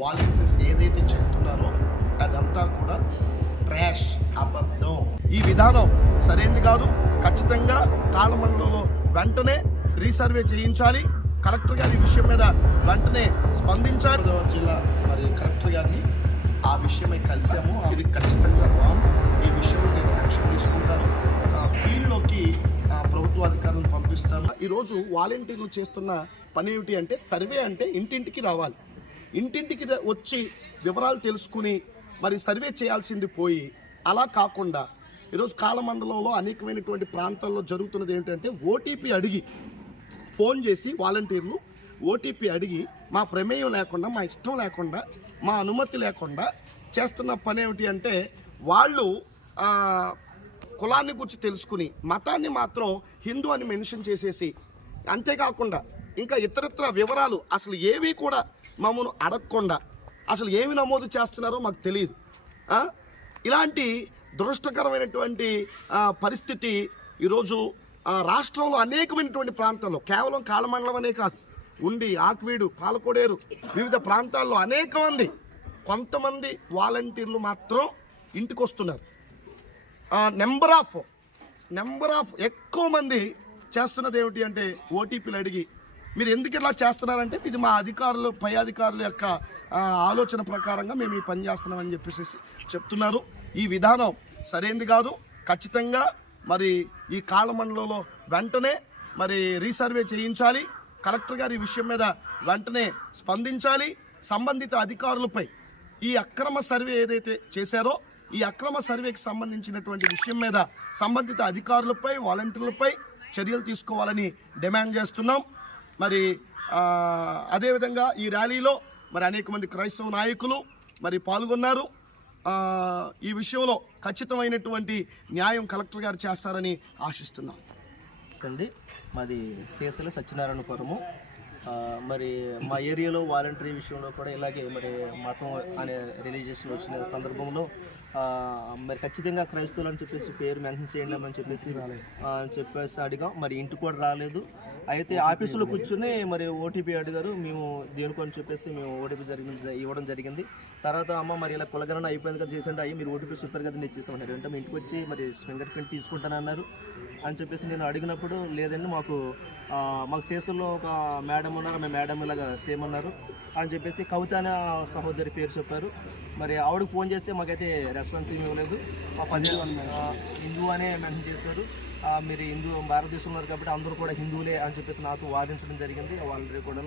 Volunteers ఏదైతే చెప్తున్నారో అదంతా కూడా ట్రాష్, అబద్ధం. ఈ విధానం సరైనది కాదు. ఖచ్చితంగా కాలమండలంలో వెంటనే రీసర్వే చేయించాలి. కలెక్టర్ గారి విషయం మీద వెంటనే స్పందించాలి. జిల్లా మరి కలెక్టర్ గారిని ఆ విషయమై కలిసాము. ఇది ఖచ్చితంగా రాంగ్. ఈ విషయంలో నేను యాక్షన్ తీసుకుంటాను. ఫీల్డ్లోకి ప్రభుత్వ అధికారులను పంపిస్తాను. ఈరోజు వాలంటీర్లు చేస్తున్న పని ఏమిటి అంటే, సర్వే అంటే ఇంటింటికి రావాలి. ఇంటింటికి వచ్చి వివరాలు తెలుసుకుని మరి సర్వే చేయాల్సింది పోయి, అలా కాకుండా ఈరోజు కాలమండలంలో అనేకమైనటువంటి ప్రాంతాల్లో జరుగుతున్నది ఏంటంటే, ఓటీపీ అడిగి ఫోన్ చేసి వాలంటీర్లు ఓటీపీ అడిగి మా ప్రమేయం లేకుండా, మా ఇష్టం లేకుండా, మా అనుమతి లేకుండా చేస్తున్న పని ఏమిటి అంటే, వాళ్ళు కులాన్ని గురించి తెలుసుకుని మతాన్ని మాత్రం హిందూ అని మెన్షన్ చేసేసి, అంతేకాకుండా ఇంకా ఇతరత్ర వివరాలు అసలు ఏవి కూడా మమ్మల్ని అడగకుండా అసలు ఏమి నమోదు చేస్తున్నారో మాకు తెలియదు. ఇలాంటి దురదృష్టకరమైనటువంటి పరిస్థితి ఈరోజు రాష్ట్రంలో అనేకమైనటువంటి ప్రాంతాల్లో, కేవలం కాలమండలం అనే కాదు, ఉండి, ఆక్వీడు, పాలకోడేరు, వివిధ ప్రాంతాల్లో అనేక మంది, కొంతమంది వాలంటీర్లు మాత్రం ఇంటికి వస్తున్నారు. నెంబర్ ఆఫ్ ఎక్కువ మంది చేస్తున్నది ఏమిటి అంటే, ఓటీపీలు అడిగి మీరు ఎందుకు ఇలా చేస్తున్నారంటే, ఇది మా అధికారులు, పై అధికారుల యొక్క ఆలోచన ప్రకారంగా మేము ఈ పని చేస్తున్నామని చెప్పేసి చెప్తున్నారు. ఈ విధానం సరైనది కాదు. ఖచ్చితంగా మరి ఈ కాలమండలంలో వెంటనే మరి రీసర్వే చేయించాలి. కలెక్టర్ గారి విషయం మీద వెంటనే స్పందించాలి. సంబంధిత అధికారులపై ఈ అక్రమ సర్వే ఏదైతే చేశారో, ఈ అక్రమ సర్వేకి సంబంధించినటువంటి విషయం మీద సంబంధిత అధికారులపై, వాలంటీర్లపై చర్యలు తీసుకోవాలని డిమాండ్ చేస్తున్నాం. మరి అదేవిధంగా ఈ ర్యాలీలో మరి అనేక మంది క్రైస్తవ నాయకులు మరి పాల్గొన్నారు. ఈ విషయంలో ఖచ్చితమైనటువంటి న్యాయం కలెక్టర్ గారు చేస్తారని ఆశిస్తున్నాం. అండి, మాది శేషల సత్యనారాయణపురము. మరి మా ఏరియాలో వాలంటరీ విషయంలో కూడా ఇలాగే మరి మతం అనే రిలీజియస్ వచ్చిన సందర్భంలో మరి ఖచ్చితంగా క్రైస్తవులు అని చెప్పేసి పేరు మెన్షన్ చేయండి అని చెప్పేసి అడిగాం. మరి ఇంటికి కూడా రాలేదు. అయితే ఆఫీసులో కూర్చుని మరి ఓటీపీ అడిగారు. మేము దేనికి అని చెప్పేసి మేము ఓటీపీ ఇవ్వడం జరిగింది. తర్వాత అమ్మ మరి ఇలా కులగణన అయిపోయింది కదా, చేసండి అయ్యి మీరు ఓటీపీ చెప్పారు కదా, ఇచ్చేసామన్నారు. అంటే మీ ఇంటికి వచ్చి మరి ఫింగర్ ప్రింట్ తీసుకుంటానన్నారు అని చెప్పేసి నేను అడిగినప్పుడు, లేదండి మాకు శేషుల్లో ఒక మేడం ఉన్నారు, మేము మేడం ఇలాగా సేమ్ ఉన్నారు అని చెప్పేసి కవిత అనే సహోదరి పేరు చెప్పారు. మరి ఆవిడకి ఫోన్ చేస్తే మాకైతే రెస్పాన్స్ ఏమి ఇవ్వలేదు. హిందూ అనే మెన్షన్ చేశారు. మీరు హిందూ భారతదేశంలో ఉన్నారు కాబట్టి అందరూ కూడా హిందువులే అని చెప్పేసి నాకు వాదించడం జరిగింది. వాళ్ళందరూ కూడా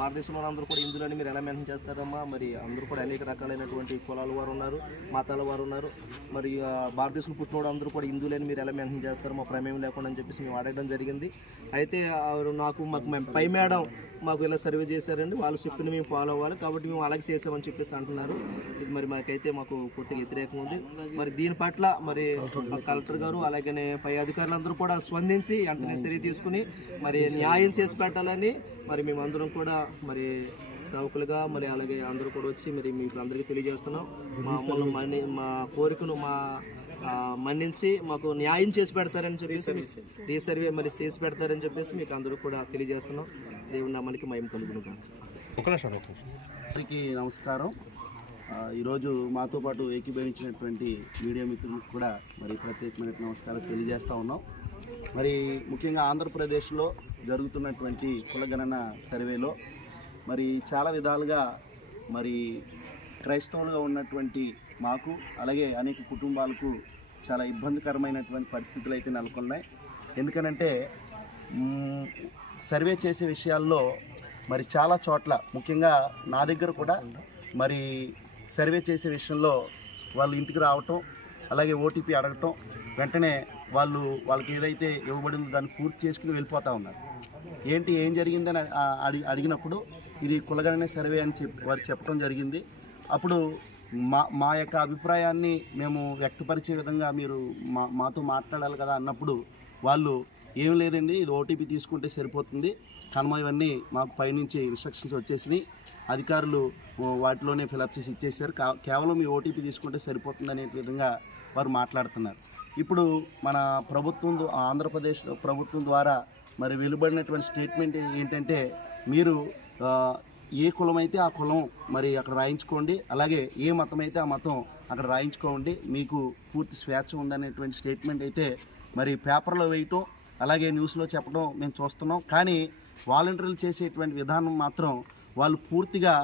భారతదేశంలో అందరూ కూడా హిందువులని మీరు ఎలా మెన్షన్ చేస్తారమ్మా, మరి అందరూ కూడా అనేక రకాలైనటువంటి కులాల వారు ఉన్నారు, మతాల వారు ఉన్నారు, మరి భారతదేశంలో పుట్టినోడు అందరూ కూడా హిందువులని మీరు ఎలా మెన్షన్ చేస్తారు మా ప్రమేయం లేకుండా అని చెప్పేసి మేము అడగడం జరిగింది. అయితే మాకు పై మేడం మాకు ఇలా సర్వే చేశారండి, వాళ్ళు చెప్పిన మేము ఫాలో అవ్వాలి కాబట్టి మేము అలాగే చేసామని చెప్పేసి అంటున్నారు. ఇది మరి మాకు పూర్తిగా వ్యతిరేకం ఉంది. మరి దీని పట్ల మరి కలెక్టర్ గారు అలాగనే పై అధికారులందరూ కూడా స్పందించి వెంటనే చర్య తీసుకుని మరి న్యాయం చేసి పెట్టాలని మరి మేమందరం కూడా మరి సేవకులుగా మరి అలాగే అందరూ కూడా వచ్చి మరి మీకు అందరికీ తెలియజేస్తున్నాం. మా కోరికను మన్నించి మాకు న్యాయం చేసి పెడతారని చెప్పేసి, రీసర్వే మరి చేసి పెడతారని చెప్పేసి మీకు అందరూ కూడా తెలియజేస్తున్నాం. దేవుని నామానికి మహిమ కలుగును గాక. అందరికీ నమస్కారం. ఈరోజు మాతో పాటు ఏకీభవించినటువంటి మీడియా మిత్రులకు కూడా మరి ప్రత్యేకమైన నమస్కారం తెలియజేస్తూ ఉన్నాం. మరి ముఖ్యంగా ఆంధ్రప్రదేశ్లో జరుగుతున్నటువంటి కులగణన సర్వేలో మరి చాలా విధాలుగా మరి క్రైస్తవులుగా ఉన్నటువంటి మాకు అలాగే అనేక కుటుంబాలకు చాలా ఇబ్బందికరమైనటువంటి పరిస్థితులు అయితే నెలకొన్నాయి. ఎందుకనంటే సర్వే చేసే విషయాల్లో మరి చాలా చోట్ల, ముఖ్యంగా నా దగ్గర కూడా మరి సర్వే చేసే విషయంలో వాళ్ళు ఇంటికి రావటం, అలాగే ఓటీపీ అడగటం, వెంటనే వాళ్ళకి ఏదైతే ఇవ్వబడిందో దాన్ని పూర్తి చేసుకుని వెళ్ళిపోతూ ఉన్నారు. ఏం జరిగిందని అడిగినప్పుడు ఇది కులగణన సర్వే అని వారు చెప్పడం జరిగింది. అప్పుడు మా యొక్క అభిప్రాయాన్ని మేము వ్యక్తపరిచే విధంగా మీరు మాతో మాట్లాడాలి కదా అన్నప్పుడు వాళ్ళు ఏం లేదండి, ఇది ఓటీపీ తీసుకుంటే సరిపోతుంది, కనుమ ఇవన్నీ మాకు పైనుంచి ఇన్స్ట్రక్షన్స్ వచ్చేసినాయి, అధికారులు వాటిలోనే ఫిలప్ చేసి ఇచ్చేసారు, కేవలం మీ ఓటీపీ తీసుకుంటే సరిపోతుంది అనే విధంగా వారు మాట్లాడుతున్నారు. ఇప్పుడు మన ప్రభుత్వం, ఆంధ్రప్రదేశ్ ప్రభుత్వం ద్వారా మరి వెలువడినటువంటి స్టేట్మెంట్ ఏంటంటే, మీరు ఏ కులం అయితే ఆ కులం మరి అక్కడ రాయించుకోండి, అలాగే ఏ మతం అయితే ఆ మతం అక్కడ రాయించుకోండి, మీకు పూర్తి స్వేచ్ఛ ఉందనేటువంటి స్టేట్మెంట్ అయితే మరి పేపర్లో వేయటం అలాగే న్యూస్లో చెప్పడం మేము చూస్తున్నాం. కానీ వాలంటీర్లు చేసేటువంటి విధానం మాత్రం వాళ్ళు పూర్తిగా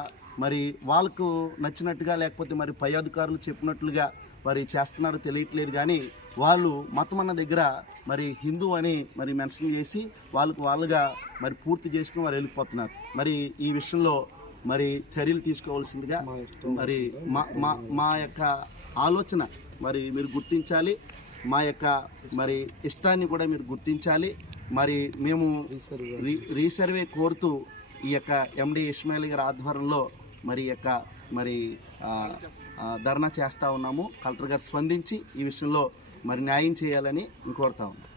మరి వాళ్ళకు నచ్చినట్టుగా లేకపోతే మరి పై అధికారులు చెప్పినట్లుగా మరి చేస్తున్నారో తెలియట్లేదు. కానీ వాళ్ళు మతం అన్న దగ్గర మరి హిందూ అని మరి మెన్షన్ చేసి వాళ్ళుగా మరి పూర్తి చేసుకుని వారు వెళ్ళిపోతున్నారు. మరి ఈ విషయంలో మరి చర్యలు తీసుకోవాల్సిందిగా మరి మా యొక్క ఆలోచన మరి మీరు గుర్తించాలి, మా యొక్క మరి ఇష్టాన్ని కూడా మీరు గుర్తించాలి. మరి మేము రీసర్వే కోరుతూ ఈ యొక్క ఎండి ఇస్మాయిల్ గారి ఆధ్వర్యంలో మరి యొక్క మరి ధర్నా చేస్తూ ఉన్నాము. కలెక్టర్ గారు స్పందించి ఈ విషయంలో మరి న్యాయం చేయాలని కోరుతా ఉన్నాం.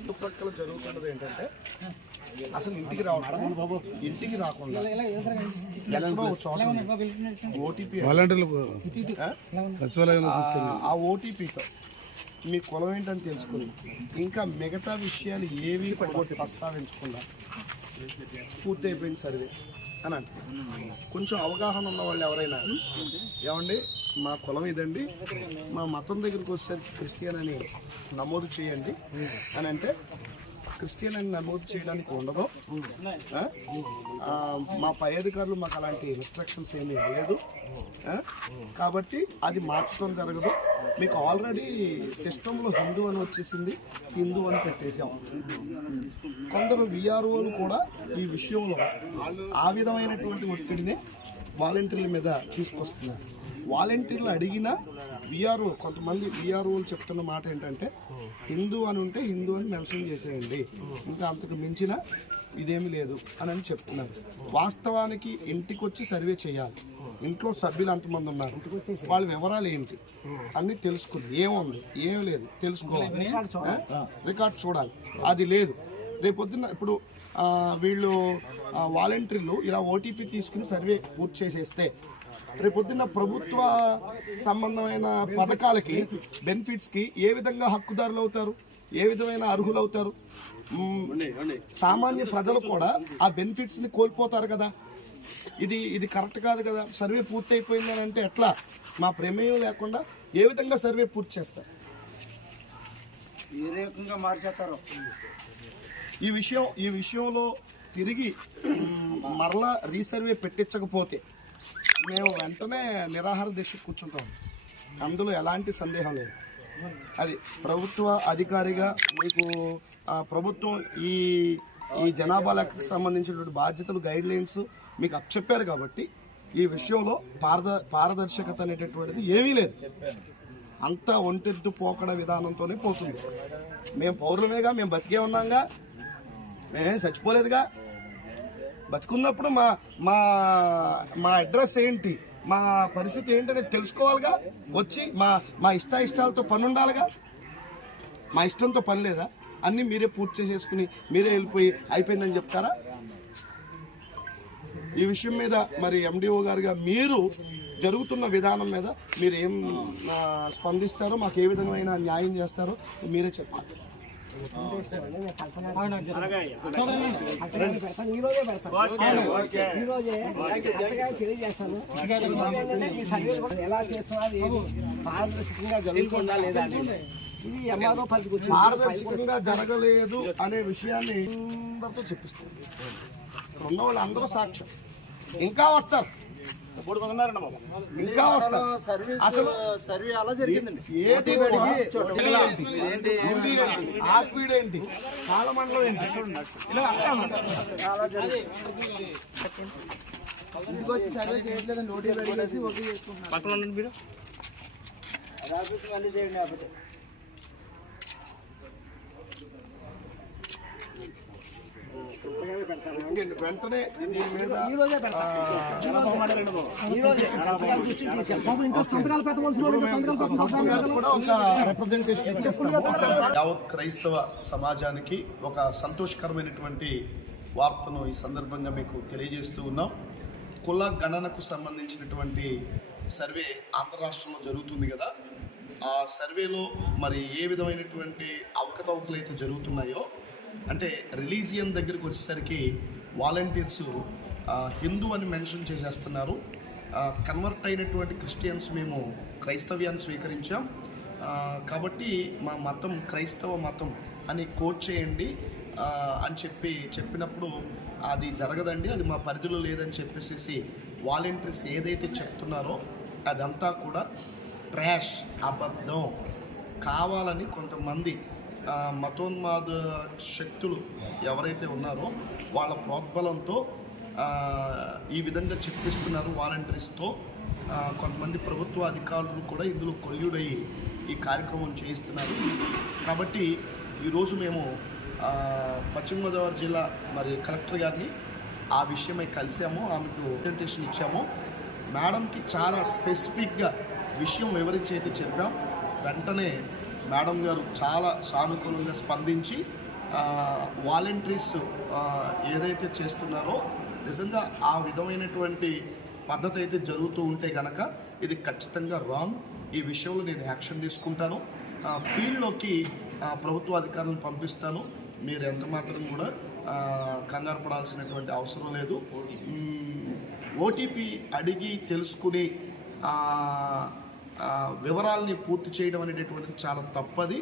చుట్టుపక్కల జరుగుతున్నది ఏంటంటే అసలు ఇంటికి రాకుండా ఓటీపీ ఆ ఓటీపీతో మీ కులం ఏంటని తెలుసుకుని ఇంకా మిగతా విషయాలు ఏవి ప్రస్తావించకుండా పూర్తి అయిపోయింది సర్వే అని అంటే కొంచెం అవగాహన ఉన్న వాళ్ళు ఎవరైనా ఏమండి మా కులం ఇదండి, మా మతం దగ్గరికి వచ్చేసరికి క్రిస్టియన్ అని నమోదు చేయండి అని అంటే క్రిస్టియన్ అని నమోదు చేయడానికి ఉండదు. మా పై అధికారులు మాకు అలాంటి ఇన్స్ట్రక్షన్స్ ఏమీ ఇవ్వలేదు కాబట్టి అది మార్చడం జరగదు. మీకు ఆల్రెడీ సిస్టంలో హిందూ అని వచ్చేసింది, హిందూ అని పెట్టేసాం. కొందరు విఆర్ఓలు కూడా ఈ విషయంలో ఆ విధమైనటువంటి ఒత్తిడిని వాలంటీర్ల మీద తీసుకొస్తున్నారు. వాలంటీర్లు అడిగినా కొంతమంది విఆర్ఓలు చెప్తున్న మాట ఏంటంటే హిందూ అని ఉంటే హిందూ అని మెన్షన్ చేసేయండి, ఇంకా అంతకు మించిన ఇదేమీ లేదు అని చెప్తున్నారు. వాస్తవానికి ఇంటికి వచ్చి సర్వే చేయాలి. ఇంట్లో సభ్యులు ఎంతమంది ఉన్నారు, వాళ్ళ వివరాలు ఏంటి అన్నీ తెలుసుకుని ఏముంది ఏం లేదు తెలుసుకోవాలి, రికార్డ్ చూడాలి. అది లేదు. రేపొద్దున ఇప్పుడు వీళ్ళు వాలంటీర్లు ఇలా ఓటీపీ తీసుకుని సర్వే పూర్తి చేసేస్తే రేపొద్దున్న ప్రభుత్వ సంబంధమైన పథకాలకి బెనిఫిట్స్కి ఏ విధంగా హక్కుదారులు అవుతారు, ఏ విధమైన అర్హులు అవుతారు? సామాన్య ప్రజలు కూడా ఆ బెనిఫిట్స్ని కోల్పోతారు కదా. ఇది కరెక్ట్ కాదు కదా. సర్వే పూర్తి అయిపోయిందని అంటే ఎట్లా? మా ప్రమేయం లేకుండా ఏ విధంగా సర్వే పూర్తి చేస్తారు? ఏ రకంగా మార్చేస్తారు? ఈ విషయంలో తిరిగి మరలా రీసర్వే పెట్టించకపోతే మేము వెంటనే నిరాహార దీక్ష కూర్చుంటాం. అందులో ఎలాంటి సందేహం లేదు. అది ప్రభుత్వ అధికారిగా మీకు ప్రభుత్వం ఈ జనాభా లెక్కకు సంబంధించినటువంటి బాధ్యతలు గైడ్లైన్స్ మీకు అప్పచెప్పారు కాబట్టి ఈ విషయంలో పారదర్శకత అనేటటువంటిది ఏమీ లేదు. అంతా ఒంటెద్దు పోకడ విధానంతోనే పోతుంది. మేము పౌరులమేగా, మేము బతికే ఉన్నాంగా, మేమేం చచ్చిపోలేదుగా. బతుకున్నప్పుడు మా మా అడ్రస్ ఏంటి, మా పరిస్థితి ఏంటనేది తెలుసుకోవాలిగా. వచ్చి మా ఇష్టాలతో పని ఉండాలిగా. మా ఇష్టంతో పని లేదా? అన్నీ మీరే పూర్తి చేసేసుకుని మీరే వెళ్ళిపోయి అయిపోయిందని చెప్తారా? ఈ విషయం మీద మరి ఎండిఓ గారుగా మీరు జరుగుతున్న విధానం మీద మీరు ఏం స్పందిస్తారో, మాకు ఏ విధమైన న్యాయం చేస్తారో మీరే చెప్పాలి. ఎలా చేస్తున్నారు, పారదర్శకంగా జరుగుతుందా లేదా అనేది ఇది ఎంఆర్ఓ పరిధికి వచ్చి పారదర్శకంగా జరగలేదు అనే విషయాన్ని అందరితో చెప్పిస్తారు. ఇక్కడ ఉన్న వాళ్ళు అందరూ సాక్ష్యం. ఇంకా వస్తారు. అసలు సర్వే అలా జరిగిందండి. ఏంటి ఆర్పీడ్ ఏంటి, కాలమండలం ఏంటి, ఇంటికి వచ్చి సర్వే చేయట్లేదని నోటీస్ అడిగేసి ఓకే చేసుకుంటున్నారు. పక్కన ఉండండి మీరు అన్నీ చేయండి. లేకపోతే వెంటనే దీని మీద కూడా ఒక రిప్రజెంటేషన్ ఇచ్చేస్తాము. యావత్ క్రైస్తవ సమాజానికి ఒక సంతోషకరమైనటువంటి వార్తను ఈ సందర్భంగా మీకు తెలియజేస్తూ ఉన్నాం. కుల గణనకు సంబంధించినటువంటి సర్వే ఆంధ్ర రాష్ట్రంలో జరుగుతుంది కదా. ఆ సర్వేలో మరి ఏ విధమైనటువంటి అవకతవకలు అయితే జరుగుతున్నాయో, అంటే రిలీజియన్ దగ్గరికి వచ్చేసరికి వాలంటీర్స్ హిందూ అని మెన్షన్ చేసేస్తున్నారు. కన్వర్ట్ అయినటువంటి క్రిస్టియన్స్ మేము క్రైస్తవ్యాన్ని స్వీకరించాం కాబట్టి మా మతం క్రైస్తవ మతం అని కోట్ చేయండి అని చెప్పినప్పుడు అది జరగదండి, అది మా పరిధిలో లేదని చెప్పేసి వాలంటీర్స్ ఏదైతే చెప్తున్నారో అదంతా కూడా ట్రాష్, అబద్ధం. కావాలని కొంతమంది మతోన్మాద శక్తులు ఎవరైతే ఉన్నారో వాళ్ళ ప్రోద్బలంతో ఈ విధంగా చెప్పిస్తున్నారు వాలంటీర్స్తో. కొంతమంది ప్రభుత్వ అధికారులు కూడా ఇందులో కొల్యుడయ్యి ఈ కార్యక్రమం చేయిస్తున్నారు. కాబట్టి ఈరోజు మేము పశ్చిమ గోదావరి జిల్లా మరి కలెక్టర్ గారిని ఆ విషయమై కలిసాము, ఆమెకు ప్రెజెంటేషన్ ఇచ్చాము. మేడంకి చాలా స్పెసిఫిక్గా విషయం వివరించి అయితే చెప్పాం. వెంటనే మేడం గారు చాలా సానుకూలంగా స్పందించి వాలంటీర్స్ ఏదైతే చేస్తున్నారో నిజంగా ఆ విధమైనటువంటి పద్ధతి అయితే జరుగుతూ ఉంటే కనుక ఇది ఖచ్చితంగా రాంగ్. ఈ విషయంలో నేను యాక్షన్ తీసుకుంటాను. ఫీల్డ్లోకి ప్రభుత్వ అధికారులను పంపిస్తాను. మీరు ఎంత మాత్రం కూడా కంగారు పడాల్సినటువంటి అవసరం లేదు. ఓటీపీ అడిగి తెలుసుకుని వివరాలని పూర్తి చేయడం అనేటటువంటిది చాలా తప్పది.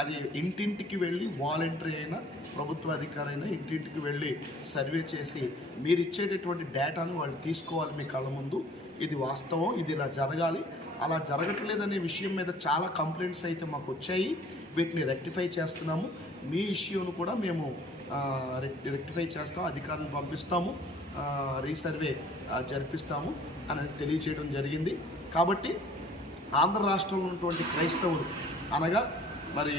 అది ఇంటింటికి వెళ్ళి వాలంటరీ అయినా ప్రభుత్వ అధికారి అయినా ఇంటింటికి వెళ్ళి సర్వే చేసి మీరు ఇచ్చేటటువంటి డేటాను వాళ్ళు తీసుకోవాలి మీ కళ్ళ ముందు. ఇది వాస్తవం, ఇది ఇలా జరగాలి. అలా జరగట్లేదనే విషయం మీద చాలా కంప్లైంట్స్ అయితే మాకు వచ్చాయి. వీటిని రెక్టిఫై చేస్తున్నాము. మీ ఇష్యూను కూడా మేము రెక్టిఫై చేస్తాం, అధికారులను పంపిస్తాము, రీసర్వే జరిపిస్తాము అని తెలియచేయడం జరిగింది. కాబట్టి ఆంధ్ర రాష్ట్రంలో ఉన్నటువంటి క్రైస్తవులు అనగా మరి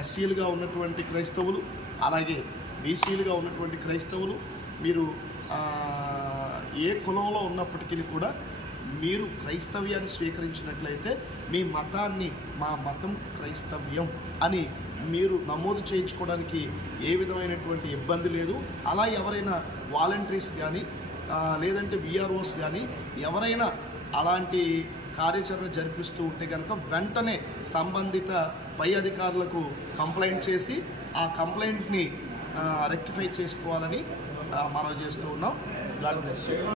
ఎస్సీలుగా ఉన్నటువంటి క్రైస్తవులు, అలాగే బీసీలుగా ఉన్నటువంటి క్రైస్తవులు, మీరు ఏ కులంలో ఉన్నప్పటికీ కూడా మీరు క్రైస్తవ్యాన్ని స్వీకరించినట్లయితే మీ మతాన్ని మా మతం క్రైస్తవ్యం అని మీరు నమోదు చేయించుకోవడానికి ఏ విధమైనటువంటి ఇబ్బంది లేదు. అలా ఎవరైనా వాలంటీర్స్ కానీ లేదంటే విఆర్ఓస్ కానీ ఎవరైనా అలాంటి కార్యాచరణ జరిపిస్తూ ఉంటే కనుక వెంటనే సంబంధిత పై అధికారులకు కంప్లైంట్ చేసి ఆ కంప్లైంట్ని రెక్టిఫై చేసుకోవాలని మనం చేస్తూ ఉన్నాం. God bless you.